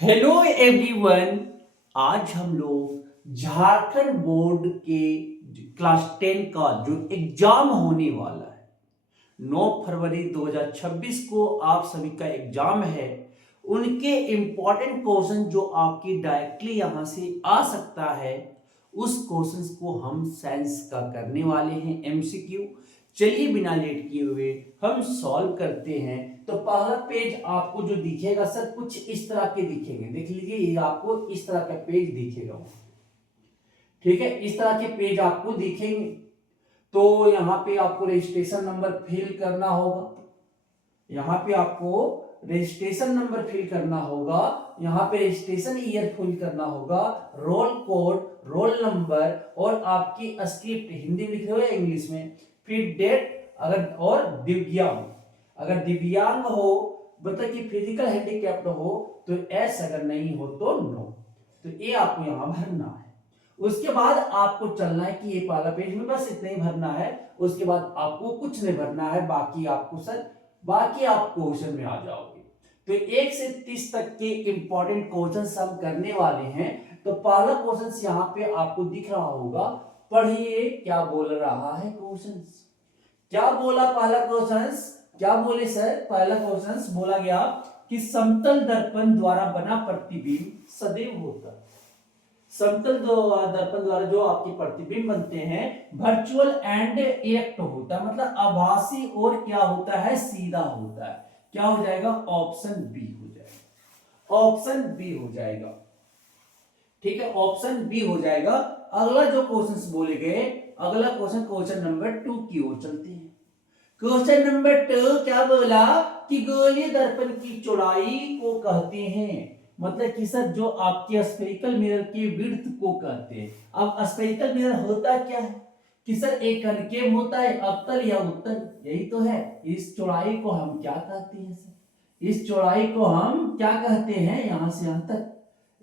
Hello everyone. आज हम लोग झारखंड बोर्ड के क्लास 10 का जो एग्जाम होने वाला है 9 फरवरी 2026 को आप सभी का एग्जाम है। उनके इंपॉर्टेंट क्वेश्चन जो आपकी डायरेक्टली यहां से आ सकता है उस क्वेश्चंस को हम साइंस का करने वाले हैं एमसीक्यू। चलिए बिना लेट किए हुए हम सॉल्व करते हैं। तो पहला पेज आपको जो दिखेगा सर कुछ इस तरह के दिखेंगे, देख लीजिए ये आपको इस तरह का पेज दिखेगा। ठीक है, इस तरह के पेज आपको दिखेंगे। तो यहाँ पे आपको रजिस्ट्रेशन नंबर फिल करना होगा। यहाँ पे आपको रजिस्ट्रेशन नंबर फिल करना होगा। यहाँ पे रजिस्ट्रेशन ईयर फिल करना होगा, रोल कोड, रोल नंबर और आपकी स्क्रिप्ट हिंदी में लिख रहे हो या इंग्लिश में, फिर डेट, अगर और दिव्यांग, अगर दिव्यांग हो मतलब कि फिजिकल हैंडीकैप्ड हो तो एस, अगर नहीं हो तो नो। तो ये आपको यहां भरना है। उसके बाद आपको चलना है कि ये पहला पेज में बस इतना ही भरना है। उसके बाद आपको कुछ नहीं भरना है, बाकी आप क्वेश्चन में आ जाओगे। तो 1 से 30 तक के इंपॉर्टेंट क्वेश्चन हम करने वाले हैं। तो पहला क्वेश्चन यहाँ पे आपको दिख रहा होगा, पढ़िए क्या बोल रहा है क्वेश्चन। क्या बोला पहला क्वेश्चन, क्या बोले सर? पहला क्वेश्चन बोला गया कि समतल दर्पण द्वारा बना प्रतिबिंब सदैव होता है। समतल दर्पण द्वारा जो आपके प्रतिबिंब बनते हैं वर्चुअल एंड एक्ट होता है, मतलब आभासी और क्या होता है, सीधा होता है। क्या हो जाएगा? ऑप्शन बी हो जाएगा। ऑप्शन बी हो जाएगा। ठीक है, ऑप्शन बी हो जाएगा। अगला जो क्वेश्चन बोले गए, अगला क्वेश्चन नंबर 2 की ओर चलते हैं। क्वेश्चन नंबर 2 क्या बोला कि गोलीय दर्पण की चौड़ाई को कहते हैं, मतलब कि सर जो आपके स्फेरिकल मिरर की विड्थ को कहते हैं। अब स्फेरिकल मिरर होता क्या है कि सर एक कनकेव होता है, अवतल या उत्तल, यही तो है। इस चौड़ाई को हम क्या कहते हैं सर? इस चौड़ाई को हम क्या कहते हैं? यहां से यहां तक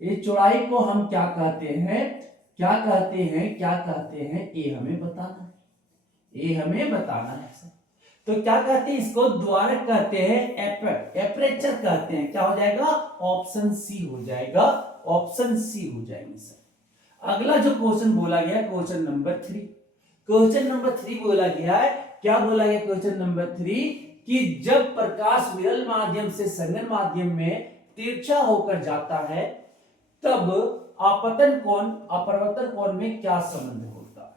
इस चौड़ाई को हम क्या कहते हैं? क्या कहते हैं? क्या कहते हैं? ये हमें बताना है, ये हमें बताना है सर। तो क्या कहते हैं इसको? द्वारक कहते हैं, एपरेचर कहते हैं। क्या हो जाएगा? ऑप्शन सी हो जाएगा। ऑप्शन सी हो जाएंगे सर। अगला जो क्वेश्चन बोला गया क्वेश्चन नंबर 3, क्वेश्चन नंबर 3 बोला गया है, क्या बोला गया क्वेश्चन नंबर 3 कि जब प्रकाश विरल माध्यम से संगन माध्यम में तिरछा होकर जाता है तब आपतन कोण अपवर्तन कोण में क्या संबंध होता है?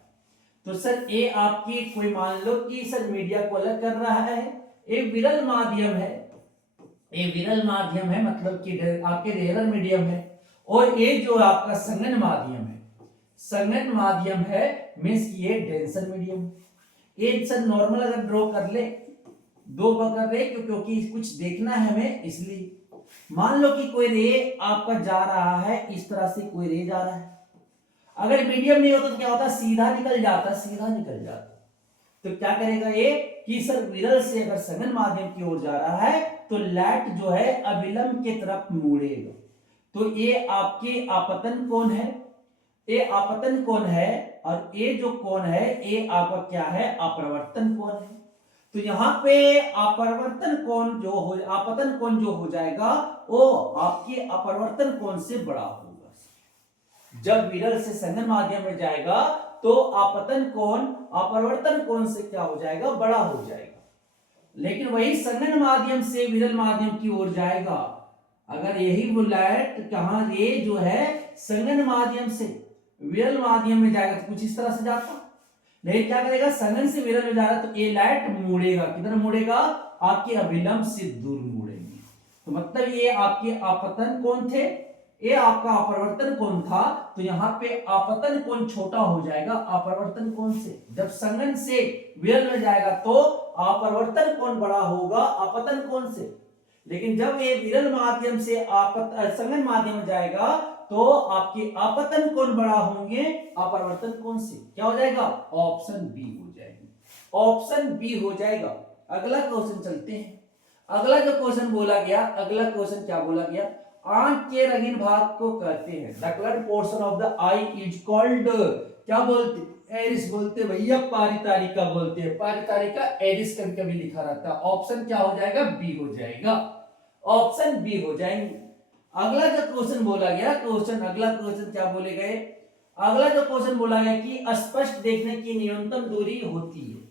तो सर ये आपकी कोई मान लो कि सर मीडिया को अलग कर रहा है, ये विरल माध्यम है, ये विरल माध्यम है मतलब कि आपके रेयर मीडियम है, और ये जो आपका संगन माध्यम है, संगन माध्यम है मींस कि ये डेंसर मीडियम। ये सर नॉर्मल अगर ड्रॉ कर ले, दो कर रहे क्योंकि कुछ देखना है हमें, इसलिए मान लो कि कोई रे आपका जा रहा है, इस तरह से कोई रे जा रहा है, अगर मीडियम नहीं होता तो क्या होता? सीधा निकल जाता, सीधा निकल जाता। तो क्या करेगा ये कि सर विरल से अगर सघन माध्यम की ओर जा रहा है तो लाइट जो है अविलंब के तरफ मुड़ेगा। तो ये आपके आपतन कोण है, ये आपतन कोण है, और ये जो कोण है ये आपका क्या है? अपवर्तन कोण है। तो यहाँ पे अपवर्तन कोण जो हो, आपतन कोण जो हो जाएगा वो आपके अपवर्तन कोण से बड़ा होगा। जब विरल से संगन माध्यम में जाएगा तो आपतन कोण अपवर्तन कोण से क्या हो जाएगा? बड़ा हो जाएगा। लेकिन वही संगन माध्यम से विरल माध्यम की ओर जाएगा, अगर यही बोला है तो कहां ये जो है संगन माध्यम से विरल माध्यम में जाएगा तो कुछ इस तरह से जाता, लेकिन क्या करेगा? संगन से विरल में जा रहा है तो ये लाइट मुड़ेगा, किधर मुड़ेगा? आपके अविलंब से दूर मुड़ेंगे। तो मतलब ये आपके आपतन कोण थे, ये आपका अपवर्तन कोण था। तो यहाँ पे आपतन कोण छोटा हो जाएगा अपवर्तन कोण से। जब संगन से विरल में जाएगा तो अपवर्तन कोण बड़ा होगा आपतन कोण से, लेकिन जब ये विरल माध्यम से संगन माध्यम में जाएगा तो आपके आपतन कोण बड़ा होंगे अपवर्तन कोण से। क्या हो जाएगा? ऑप्शन बी हो जाएगी। ऑप्शन बी हो जाएगा। अगला क्वेश्चन चलते हैं। अगला जो क्वेश्चन बोला गया, अगला क्वेश्चन क्या बोला गया? आंख के रंगीन भाग को कहते हैं, the coloured portion of the I is called, क्या बोलते? एरिस बोलते भैया, पारितारिका बोलते हैं, पारितारिका एरिस कभी कभी लिखा रहता है। ऑप्शन क्या हो जाएगा? बी हो जाएगा। ऑप्शन बी हो जाएंगे। अगला जो क्वेश्चन बोला गया, अगला क्वेश्चन क्या बोले गए, अगला जो क्वेश्चन बोला गया कि स्पष्ट देखने की न्यूनतम दूरी होती है।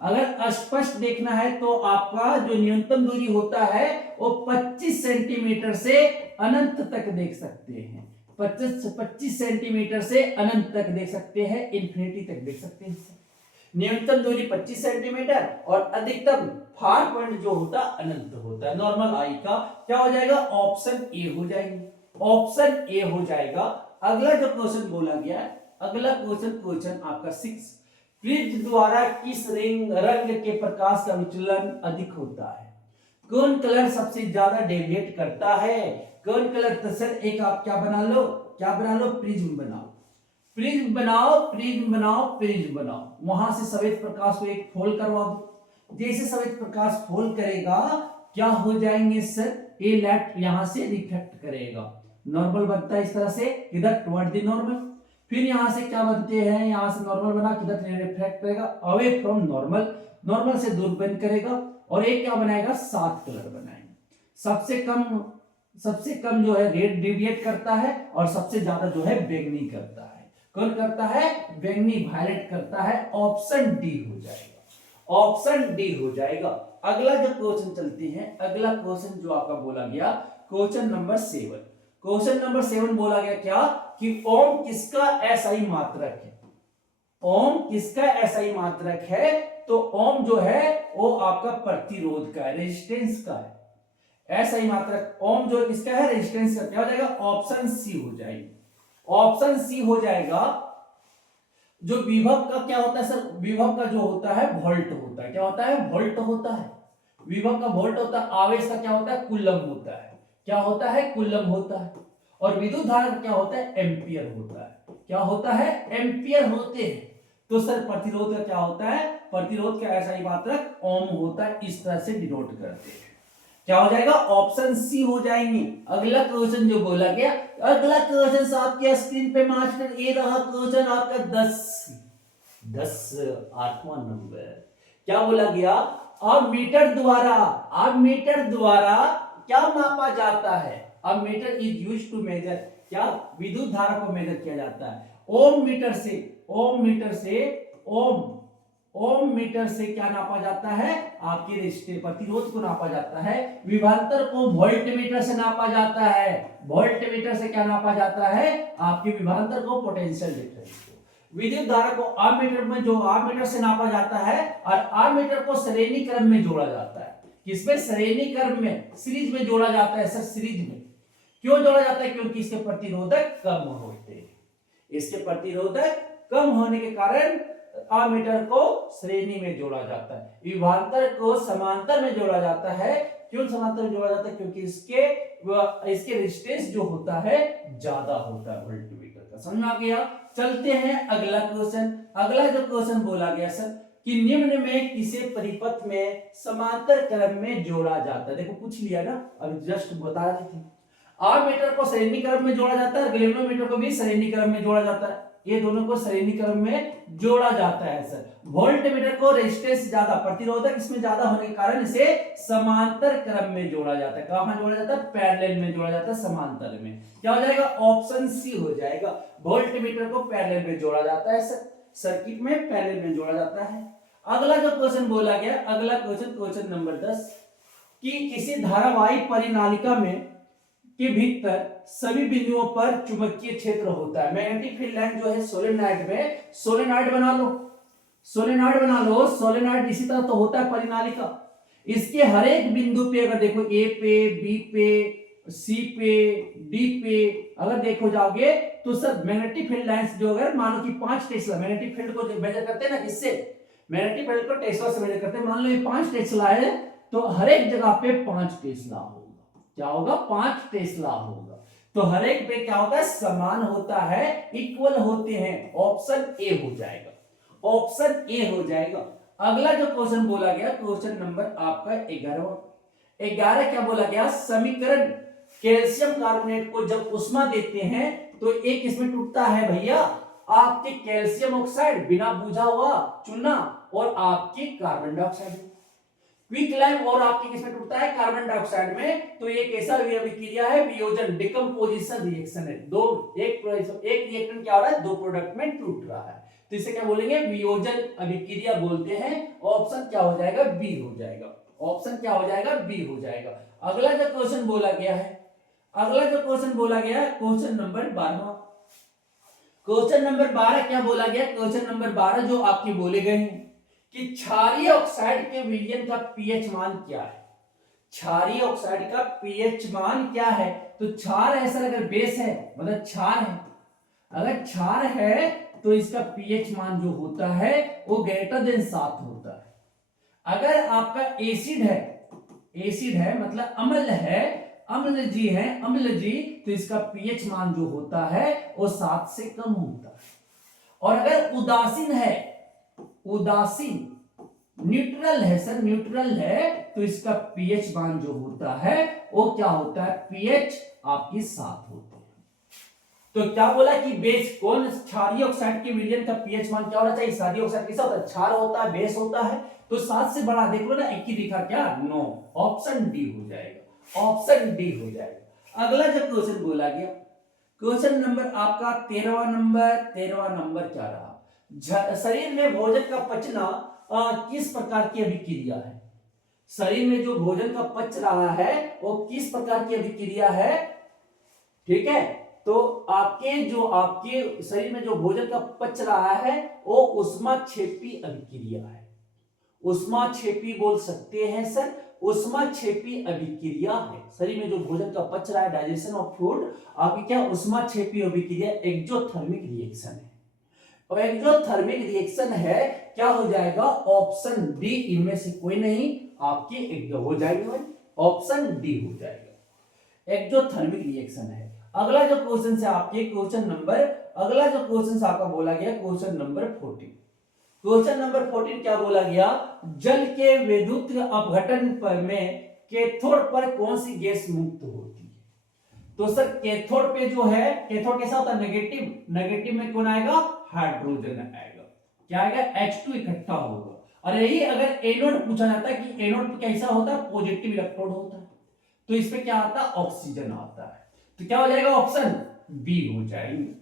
अगर स्पष्ट देखना है तो आपका जो न्यूनतम दूरी होता है वो 25 सेंटीमीटर से अनंत तक देख सकते हैं। 25 सेंटीमीटर से अनंत तक देख सकते हैं, इन्फिनिटी तक देख सकते हैं। न्यूनतम दूरी 25 सेंटीमीटर और अधिकतम फार पॉइंट जो होता है अनंत होता है। नॉर्मल आई का क्या हो जाएगा, ऑप्शन ए हो जाएगी, ऑप्शन ए हो जाएगा। अगला जो क्वेश्चन बोला गया है, अगला क्वेश्चन आपका 6, प्रिज्म द्वारा किस रंग के प्रकाश का विचलन अधिक होता है? कौन कलर सबसे ज्यादा डेविएट करता है? कौन कलर? तो सर एक आप क्या बना लो, प्रिज्म बनाओ, प्रिज्म बनाओ, प्रिज्म बनाओ, प्रिज्म बनाओ। वहां से सफेद प्रकाश को एक फोल्ड करवा दो। जैसे सफेद प्रकाश फोल्ड करेगा क्या हो जाएंगे सर, ए लाइट यहां से रिफ्लेक्ट करेगा, नॉर्मल बनता है इस तरह से, इधर टुवर्ड द नॉर्मल। फिर यहां से क्या बनते हैं, यहां से नॉर्मल बना, किधर रिफ्लेक्ट करेगा, अवे फ्रॉम नॉर्मल, नॉर्मल से दूर बेंड करेगा। और एक क्या बनाएगा, 7 कलर बनाएंगे। सबसे कम जो है रेड डेविएट करता है और सबसे ज्यादा जो है बैंगनी करता है। कौन करता है, बैंगनी वायलेट करता है। ऑप्शन डी हो जाएगा, ऑप्शन डी हो जाएगा। अगला जो क्वेश्चन चलते हैं, अगला क्वेश्चन जो आपका बोला गया क्वेश्चन नंबर 7। क्वेश्चन नंबर 7 बोला गया क्या कि ओम किसका एसआई मात्रक है? ओम किसका एसआई मात्रक है? तो ओम जो है वो आपका प्रतिरोध का है, रेजिस्टेंस का है। एसआई मात्रक ओम जो किसका है, रेजिस्टेंस का। क्या हो जाएगा, ऑप्शन सी हो जाएगी, ऑप्शन सी हो जाएगा। जो विभव का क्या होता है सर, विभव का जो होता है वोल्ट होता है। क्या होता है, वोल्ट होता है। विभव का वोल्ट होता है। आवेश का क्या होता है, कूलम होता है। क्या होता है, कूलम होता है। और विद्युत धारा का क्या होता है, एम्पियर होता है। क्या होता है, एम्पियर होते हैं। तो सर प्रतिरोध का क्या होता है, प्रतिरोध का ऐसा ही मात्रक ओम होता है। इस तरह से डिनोट करते हैं। क्या हो जाएगा, ऑप्शन सी हो जाएंगे। अगला क्वेश्चन जो बोला गया, अगला क्वेश्चन आपके स्क्रीन पे मास्टर ये रहा क्वेश्चन आपका 10 8वां नंबर। क्या बोला गया, अब मीटर द्वारा क्या मापा जाता है? अब metre is used to measure, क्या विद्युत धारा को मेजर किया जाता है। ओम मीटर से क्या नापा जाता है, आपके रेजिस्टेंस प्रतिरोध को नापा जाता है। विभवांतर को वोल्ट मीटर से नापा जाता है। वोल्ट मीटर से क्या नापा जाता है, आपके विभवांतर को, पोटेंशियल डिफरेंस को। विद्युत धारा को आममीटर से नापा जाता है और आममीटर को श्रेणी क्रम में जोड़ा जाता है। किसमें, श्रेणी क्रम में, सीरीज में जोड़ा जाता है सर, सीरीज में। क्यों जोड़ा जाता है, क्योंकि इसके प्रतिरोधक कम होते हैं। इसके प्रतिरोधक कम होने के कारण आमीटर को श्रेणी में जोड़ा जाता है, विभवांतर को समांतर में जोड़ा जाता है। क्यों समांतर में जोड़ा जाता है, क्योंकि इसके रेजिस्टेंस जो होता है ज्यादा होता है वोल्टमीटर का। समझ आ गया। चलते हैं अगला क्वेश्चन। अगला जो क्वेश्चन बोला गया सर कि निम्न में किसे परिपथ में समांतर क्रम में जोड़ा जाता है? देखो पूछ लिया ना, अभी जस्ट बता रहे थे। आमीटर को श्रेणी क्रम में जोड़ा जाता है, गैल्वेनोमीटर को भी श्रेणी क्रम में जोड़ा जाता है। ये दोनों को श्रेणी क्रम में जोड़ा जाता है सर। वोल्टमीटर को रेजिस्टेंस ज्यादा, प्रतिरोधक इसमें ज्यादा होने के कारण इसे समांतर क्रम में जोड़ा जाता है। कहां जोड़ा जाता है, पैरेलल में जोड़ा जाता है, समांतर में। क्या हो जाएगा, ऑप्शन सी हो जाएगा। वोल्टमीटर को पैरेलल में जोड़ा जाता है सर, सर्किट में पैरेलल में जोड़ा जाता है। अगला जो क्वेश्चन बोला गया, अगला क्वेश्चन नंबर 10 कि किसी धारावाही परिनालिका में के भीतर सभी बिंदुओं पर चुंबकीय क्षेत्र होता है। मैग्नेटिक फील्ड लाइन जो है सोलेनॉइड में, सोलेनॉइड बना लो। सोलेनॉइड इसी तरह तो होता है परिनालिका। इसके हर एक बिंदु पे अगर देखो, ए पे, बी पे, सी पे, डी पे अगर देखो जाओगे तो सर मैग्नेटिक फील्ड लाइंस जो अगर मानो कि 5 टेस्ला, मैग्नेटिक फील्ड को मेजर करते हैं ना, इससे मैग्नेटिक फील्ड को टेस्ला से मेजर करते हैं। मान लो ये 5 टेस्ला है तो हर एक जगह पे 5 टेस्ला होगा। क्या होगा, 5 टेस्ला होगा। तो हर एक पे क्या होता है, समान होता है, इक्वल होते हैं। ऑप्शन ए हो जाएगा, ऑप्शन ए हो जाएगा। अगला जो क्वेश्चन बोला गया, क्वेश्चन नंबर आपका 11 क्या बोला गया, समीकरण कैल्शियम कार्बोनेट को जब उष्मा देते हैं तो एक इसमें टूटता है भैया, आपके कैल्शियम ऑक्साइड बिना बुझा हुआ चूना और आपके कार्बन डाइऑक्साइड। क्विकलाइम और आपके किसमें टूटता है, कार्बन डाइऑक्साइड में। तो ये कैसा अभिक्रिया है, वियोजन, डिकम्पोजिशन रिएक्शन है। दो एक रिएक्टेंट क्या हो रहा है, दो प्रोडक्ट में टूट रहा है, तो इसे क्या बोलेंगे, वियोजन अभिक्रिया बोलते हैं। ऑप्शन क्या हो जाएगा, बी हो जाएगा। ऑप्शन क्या हो जाएगा, बी हो जाएगा। अगला जो क्वेश्चन बोला गया है, अगला जो क्वेश्चन बोला गया है, क्वेश्चन नंबर 12। क्वेश्चन नंबर 12 क्या बोला गया, क्वेश्चन नंबर 12 जो आपके बोले गए हैं कि क्षारीय ऑक्साइड के विलयन का पीएच मान क्या है। क्षारीय ऑक्साइड का पीएच मान क्या है, तो क्षार है सर, अगर बेस है मतलब क्षार है, अगर क्षार है तो इसका पीएच मान जो होता है वो ग्रेटर देन 7 होता है। अगर आपका एसिड है, एसिड है मतलब अम्ल है, अम्ल जी है, अम्ल जी, तो इसका पीएच मान जो होता है वो 7 से कम होता है। और अगर उदासीन है, उदासीन न्यूट्रल है सर, न्यूट्रल है, तो इसका पीएच मान जो होता है वो क्या होता है, पीएच आपकी 7 होता है। तो क्या बोला कि बेस कौन, क्षारीय ऑक्साइड के विलयन का पीएच मान क्या होना चाहिए, क्षारीय ऑक्साइड कैसा होता है, क्षार होता है, बेस होता है, तो 7 से बड़ा देख लो ना, 1 ही दिखा क्या, 9। ऑप्शन डी हो जाएगा, ऑप्शन डी हो जाएगा। अगला जो क्वेश्चन बोला गया, क्वेश्चन नंबर आपका 13वां नंबर क्या रहा, शरीर में भोजन का पचना किस प्रकार की अभिक्रिया है। शरीर में जो भोजन का पच रहा है वो किस प्रकार की अभिक्रिया है, ठीक है। तो आपके शरीर में जो भोजन का पच रहा है वो ऊष्माक्षेपी अभिक्रिया है। ऊष्माक्षेपी बोल सकते हैं सर, ऊष्माक्षेपी अभिक्रिया है। शरीर में जो भोजन का पच रहा है, डाइजेशन ऑफ फूड, आपकी क्या ऊष्माक्षेपी अभिक्रिया, एक्सोथर्मिक रिएक्शन है। और एक्सोथर्मिक रिएक्शन है, क्या हो जाएगा, ऑप्शन डी, इनमें से कोई नहीं, आपकी हो जाएगी, ऑप्शन डी हो जाएगा, एक्सोथर्मिक रिएक्शन है। अगला जो क्वेश्चन से आपके अगला जो क्वेश्चन से आपका बोला गया, क्वेश्चन नंबर 14। क्वेश्चन नंबर 14 क्या बोला गया, जल के विद्युत अपघटन पर में कैथोड पर कौन सी गैस मुक्त होती है। तो सर कैथोड पे जो है, कैथोड कैसा होता है, नेगेटिव, नेगेटिव में कौन आएगा, हाइड्रोजन आएगा, क्या आएगा, H2 इकट्ठा होगा। और यही अगर एनोड पूछा जाता है कि एनोड कैसा होता है, पॉजिटिव इलेक्ट्रोड होता है, तो इसमें क्या आता है, ऑक्सीजन आता है, तो क्या हो जाएगा, ऑप्शन बी हो जाएंगे।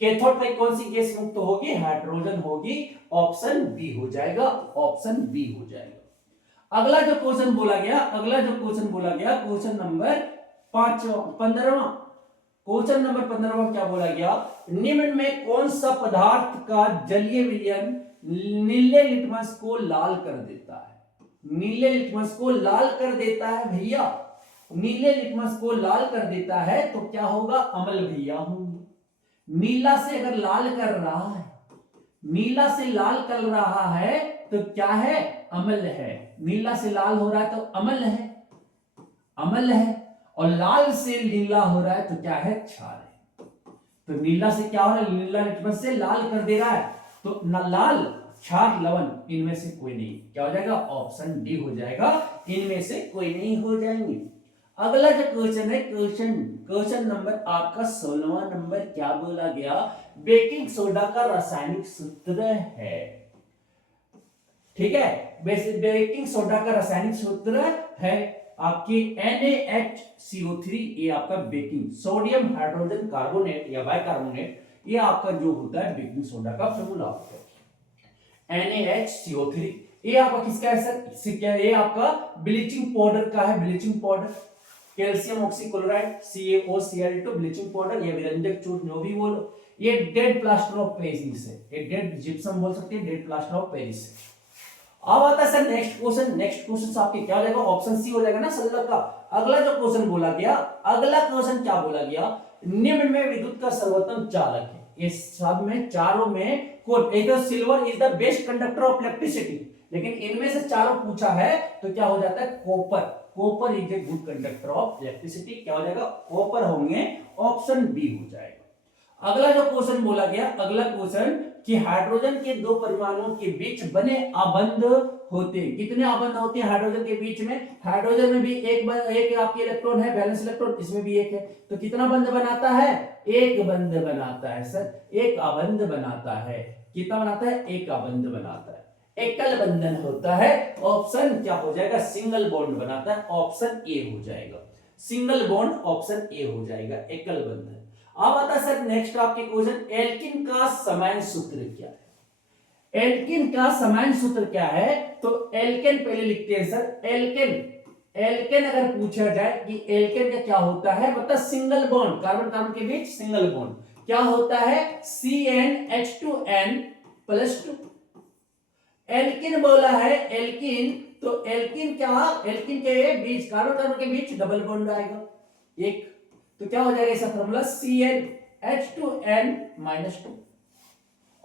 कैथोड पे कौन सी गैस मुक्त होगी, हाइड्रोजन होगी, ऑप्शन बी हो जाएगा, ऑप्शन बी हो जाएगा। अगला जो क्वेश्चन बोला गया, क्वेश्चन नंबर 15वां, क्वेश्चन नंबर 15वां क्या बोला गया, निम्न में कौन सा पदार्थ का जलीय विलयन नीले लिटमस को लाल कर देता है। नीले लिटमस को लाल कर देता है भैया, नीले लिटमस को लाल कर देता है तो क्या होगा, अम्ल भैया होंगे। नीला से अगर लाल कर रहा है, नीला से लाल कर रहा है तो क्या है, अम्ल है। नीला से लाल हो रहा है तो अम्ल है, अम्ल है। और लाल से नीला हो रहा है तो क्या है, क्षार है। तो नीला से क्या हो रहा है, नीला लिटमस से लाल कर दे रहा है, तो न लाल, क्षार, लवण, इनमें से कोई नहीं, क्या हो जाएगा, ऑप्शन डी हो जाएगा, इनमें से कोई नहीं हो जाएंगे। अगला जो क्वेश्चन है, क्वेश्चन नंबर आपका 16वां नंबर क्या बोला गया, बेकिंग सोडा का रासायनिक सूत्र है, ठीक है। बेकिंग सोडा का रासायनिक सूत्र है आपकी NaHCO3, ये आपका बेकिंग, सोडियम हाइड्रोजन कार्बोनेट या बाइकार्बोनेट, ये आपका जो होता है बेकिंग सोडा का फॉर्मूला होता है NaHCO3। ये आपका किसका है सर, ये आपका ब्लीचिंग पाउडर का है, bleaching powder, calcium oxychloride CaOCl2 bleaching powder, या विरंजक चूर्ण जो भी बोलो। ये डेड प्लास्टर ऑफ पेरिस है, ये डेड जिप्सम बोल सकते हैं, डेड प्लास्टर ऑफ पेरिस है। अब आता है सर नेक्स्ट क्वेश्चन आपके क्या हो जाएगा, ऑप्शन सी हो जाएगा ना 16 का। अगला जो क्वेश्चन बोला गया, अगला क्वेश्चन क्या बोला गया, निम्न में विद्युत का सर्वोत्तम चालक है, ये सब में चारों में कौन, एक तो silver is the best conductor of electricity, लेकिन इनमें से चारों पूछा है तो क्या हो जाता है, copper, copper is a good conductor of electricity, क्या हो जाएगा, कॉपर होंगे, ऑप्शन बी हो जाएगा। अगला जो क्वेश्चन बोला गया, अगला क्वेश्चन कि हाइड्रोजन के दो परमाणुओं के बीच बने आबंध होते हैं, कितने आबंध होते हैं हाइड्रोजन के बीच में, हाइड्रोजन में भी एक आपके इलेक्ट्रॉन है, बैलेंस इलेक्ट्रॉन, इसमें भी एक है, तो कितना बंध बनाता है, एक बंध बनाता है सर, एक आबंध बनाता है, कितना बनाता है, एक आबंध बनाता है। एकल बंधन होता है। ऑप्शन क्या हो जाएगा, सिंगल बॉन्ड बनाता है, ऑप्शन ए हो जाएगा, सिंगल बॉन्ड ऑप्शन ए हो जाएगा, एकल बंधन। अब आता है सर नेक्स्ट आपके क्वेश्चन, एल्किन का समान सूत्र क्या है? एल्किन का समान सूत्र क्या है? तो एल्केन पहले लिखते हैं सर, एल्केन, एल्केन अगर पूछा जाए कि एल्केन का क्या होता है, मतलब सिंगल बॉन्ड, कार्बन कार्बन के बीच सिंगल बॉन्ड क्या होता है, CnH2n प्लस 2। एल्किन बोला है, एल्किन, तो एल्किन क्या, एल्किन के बीच कार्बन कार्बन के बीच डबल बॉन्ड आएगा एक, तो क्या हो जाएगा इसका फॉर्मूला CnH2n माइनस 2।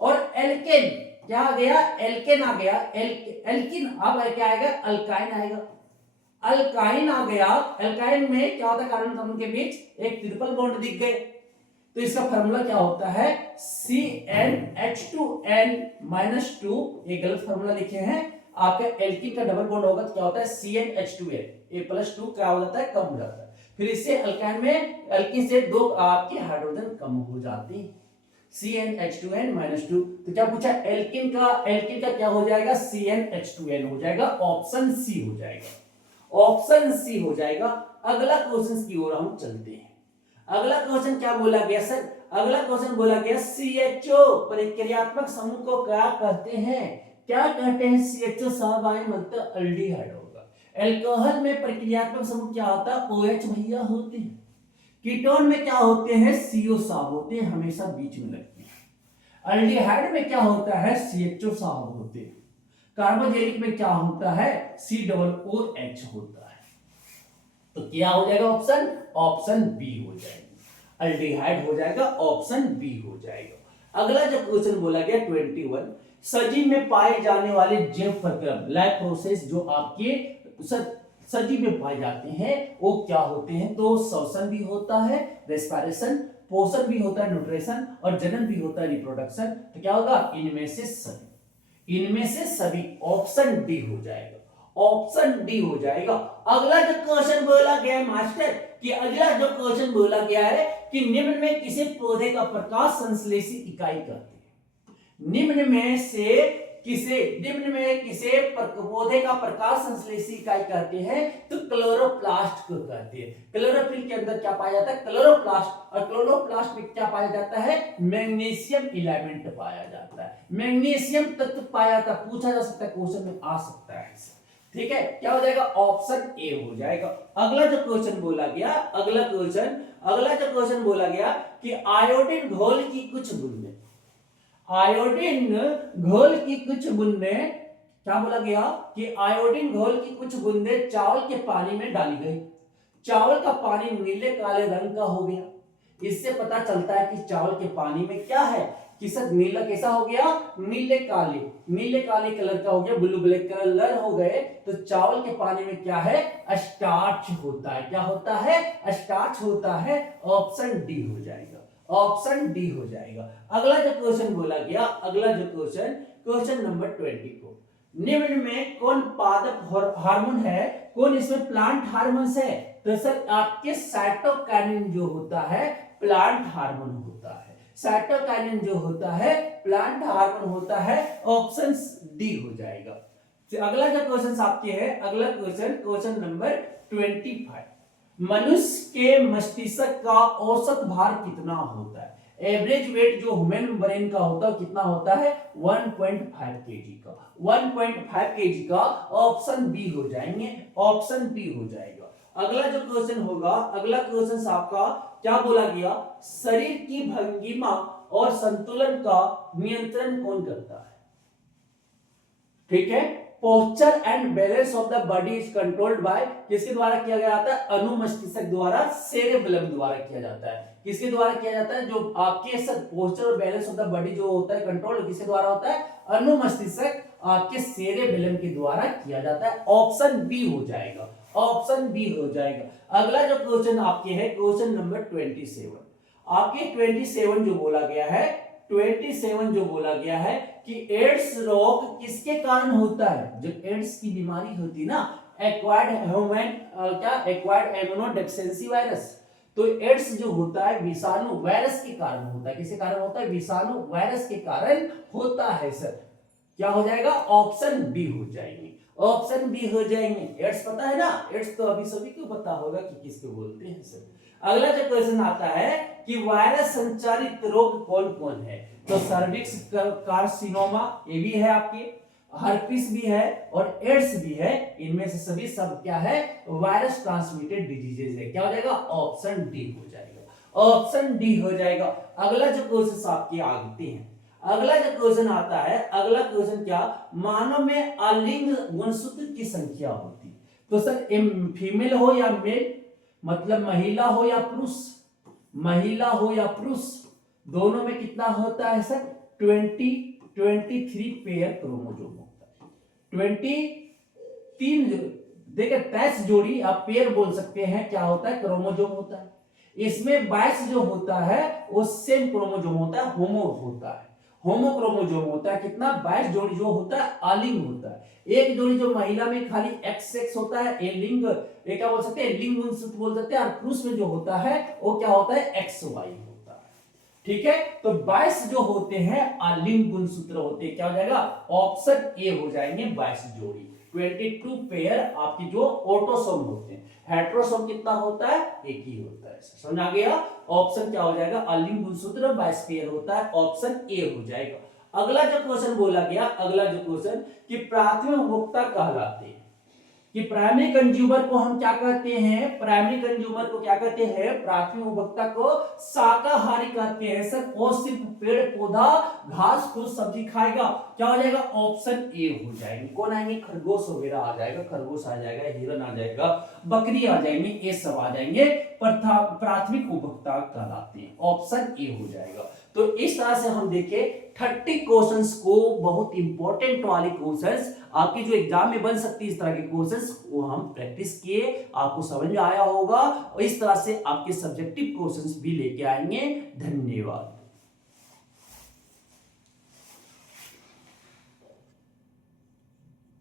और एल्केन क्या आ गया, एल्केन आ गया, एल्किन अब क्या आएगा, अल्काइन आएगा, अल्काइन आ गया। अल्काइन में क्या होता है, कार्बन कार्बन के बीच एक ट्रिपल बॉन्ड दिख गए, तो इसका फॉर्मूला क्या होता है, CnH2n माइनस 2। ये गलत फॉर्मूला लिखे हैं, आपका एल्किन का डबल बॉन्ड होगा तो क्या होता है CnH2n, ए प्लस 2 क्या हो जाता है, कम हो जाता है। फिर इससे अल्काइन में अल्किन से दो आपके हाइड्रोजन कम हो जाते हैं, CnH2n माइनस 2। तो क्या पूछा, एल्किन का क्या हो जाएगा, CnH2n हो जाएगा, ऑप्शन सी हो जाएगा, ऑप्शन सी हो जाएगा। अगला क्वेश्चन की ओर हम चलते हैं। अगला क्वेश्चन क्या बोला गया सर, अगला क्वेश्चन बोला गया CHO प्रक्रियात्मक समूह को क्या कहते हैं, क्या कहते हैं, CHO साहब आए मतलब अल्डिहाइड होगा। अल्कोहल में प्रक्रियात्मक समूह क्या होता है, OH भैया होते हैं। कीटोन में क्या होते हैं, CO साहब होते हैं, हमेशा बीच में लगते हैं। अल्डिहाइड में क्या होता है, CHO साहब होते हैं। कार्बोजेनिक में क्या होता है, COOH होता है। तो क्या हो जाएगा ऑप्शन, ऑप्शन बी हो जाएगा, अल्डिहाइड हो जाएगा, ऑप्शन बी हो जाएगा। अगला जो क्वेश्चन बोला गया 21, सजीव में पाए जाने वाले जैव प्रक्रम लाइफ प्रोसेस जो आपके सजीव में पाए जाते हैं वो क्या होते हैं, तो श्वसन भी होता है, रेस्पिरेशन, पोषण भी होता है, न्यूट्रिशन, और जनन भी होता है, रिप्रोडक्शन। तो क्या होगा, इनमें से सभी, इनमें से सभी, ऑप्शन डी हो जाएगा, ऑप्शन डी हो जाएगा। अगला जो क्वेश्चन बोला गया है मास्टर, कि अगला जो क्वेश्चन बोला गया है कि निम्न में किसे पौधे का प्रकाश संश्लेषी इकाई कहते हैं, निम्न में किसे पौधे का प्रकाश संश्लेषी इकाई कहते हैं, तो क्लोरोप्लास्ट को कहते हैं। क्लोरोफिल के अंदर क्या पाया जाता है, क्लोरोप्लास्ट, और क्लोरोप्लास्ट में क्या पाया जाता है, मैग्नीशियम एलिमेंट पाया जाता है, मैग्नीशियम तत्व पाया जाता है, पूछा जा सकता है, क्वेश्चन में आ सकता है, ठीक है। क्या हो जाएगा, ऑप्शन ए हो जाएगा। अगला जो क्वेश्चन बोला गया, अगला जो क्वेश्चन बोला गया कि आयोडीन घोल की कुछ बूंदें, आयोडीन घोल की कुछ बूंदें, क्या बोला गया कि आयोडीन घोल की कुछ बूंदें चावल के पानी में डाली गई, चावल का पानी नीले काले रंग का हो गया। इससे पता चलता है कि चावल के पानी में क्या है, कि सर नीला कैसा हो गया, नीले काले कलर का हो गया, ब्लू ब्लैक कलर हो गए। तो चावल के पानी में क्या है, स्टार्च होता है, क्या होता है, स्टार्च होता है, ऑप्शन डी हो जाएगा, ऑप्शन डी हो जाएगा। अगला जो क्वेश्चन बोला गया, अगला जो क्वेश्चन नंबर 24, निम्न में कौन पादप हार्मोन है, कौन इसमें प्लांट हार्मोन्स है, तो सर आपके साइटोकाइनिन जो होता है प्लांट हार्मोन होता है, साइटोकाइनिन जो होता है प्लांट हार्मोन होता है, ऑप्शन डी हो जाएगा। तो अगला जो क्वेश्चन आपके है, अगला क्वेश्चन नंबर 25, मनुष्य के मस्तिष्क का औसत भार कितना होता है, एवरेज वेट जो ह्यूमन ब्रेन का होता है कितना होता है, 1.5 केजी का, 1.5 केजी का, ऑप्शन बी हो जाएंगे, ऑप्शन बी हो जाएगा। अगला जो क्वेश्चन होगा, अगला क्वेश्चन आपका क्या बोला गया, शरीर की भंगिमा और संतुलन का नियंत्रण कौन करता है, ठीक है। Posture and balance of the body is controlled by, किसके द्वारा किया गया जाता है, अनुमस्तिष्क द्वारा, सेरेबेलम द्वारा किया जाता है। किसके द्वारा किया जाता है, जो आपके पोस्चर और बैलेंस ऑफ द बॉडी जो होता है कंट्रोल किसके द्वारा होता है, अनुमस्तिष्क आपके सेरेबेलम के द्वारा किया जाता है, ऑप्शन बी हो जाएगा, ऑप्शन बी हो जाएगा। अगला जो क्वेश्चन आपके है क्वेश्चन नंबर 27, आपके 27 जो बोला गया है, 27 जो बोला गया है कि एड्स रोग किसके कारण होता है, जो एड्स की बीमारी होती है ना, एक्वायर्ड इम्यूनोडेफिशिएंसी वायरस, तो एड्स जो होता है विषाणु वायरस के कारण होता है, किसके कारण होता है, विषाणु वायरस के कारण होता है सर। क्या हो जाएगा, ऑप्शन बी हो जाएंगे, ऑप्शन बी हो जाएंगे। एड्स पता है ना, एड्स तो अभी सभी को पता होगा कि किसको बोलते हैं सर। अगला जो क्वेश्चन आता है कि वायरस संचारित रोग कौन कौन है, तो सर्विक्स कार्सिनोमा ये भी है आपके, हर्पिस भी है और एड्स भी है। इनमें से सभी सब क्या है, वायरस ट्रांसमिटेड डिजीजेज है। क्या हो जाएगा, ऑप्शन डी हो जाएगा, ऑप्शन डी हो जाएगा। अगला जो क्वेश्चन आपके आते हैं, अगला जो क्वेश्चन आता है, अगला क्वेश्चन क्या, मानव में अलिंग गुणसूत्र की संख्या होती, तो सर फीमेल हो या मेल, मतलब महिला हो या पुरुष, महिला हो या पुरुष, दोनों में कितना होता है सर, 23 पेयर क्रोमोसोम होता है। 23 देखिए 23 जोड़ी आप पेयर बोल सकते हैं, क्या होता है, क्रोमोसोम होता है। इसमें 22 जो होता है वो सेम क्रोमोसोम होता है, होमो होता है, होमोक्रोमोसोम होता है। कितना, 22 जोड़ी जो होता है अलिंग होता है। एक जोड़ी जो महिला में खाली एक्स सेक्स होता है, ए लिंग, ये क्या बोल सकते हैं, लिंग गुणसूत्र बोल सकते हैं। और पुरुष में जो होता है वो क्या होता है, एक्स वाई होता है। ठीक है, तो 22 जो होते हैं अलिंग गुणसूत्र होते हैं। क्या हो जाएगा, ऑप्शन ए हो जाएंगे 22 जोड़ी। 22 पेयर आपकी जो ऑटोसोम होते हैं। हेट्रोसोम कितना होता है, एक ही होता है। समझ आ गया, ऑप्शन क्या हो जाएगा, अलिंग गुणसूत्र 22 पेयर होता है, ऑप्शन ए हो जाएगा। अगला जो क्वेश्चन बोला गया, अगला जो क्वेश्चन कि प्राथमिक उपभोक्ता कहलाते हैं, कि प्राइमरी कंज्यूमर को हम क्या कहते हैं, प्राइमरी कंज्यूमर को क्या कहते हैं, प्राथमिक उपभोक्ता को शाकाहारी कहते हैं सर। वो सिर्फ पेड़ पौधा घास फूस सब्जी खाएगा। क्या हो जाएगा, ऑप्शन ए हो जाएंगे। कौन आएंगे, खरगोश वगैरह आ जाएगा, खरगोश आ जाएगा, हिरन आ जाएगा, बकरी आ जाएंगे, ये सब आ जाएंगे, प्राथमिक उपभोक्ता कहलाते हैं, ऑप्शन ए हो जाएगा। तो इस तरह से हम देखें 30 क्वेश्चंस को, बहुत इंपॉर्टेंट वाले क्वेश्चंस आपकी जो एग्जाम में बन सकती है, इस तरह के क्वेश्चंस वो हम प्रैक्टिस किए, आपको समझ में आया होगा। और इस तरह से आपके सब्जेक्टिव क्वेश्चंस भी लेके आएंगे। धन्यवाद।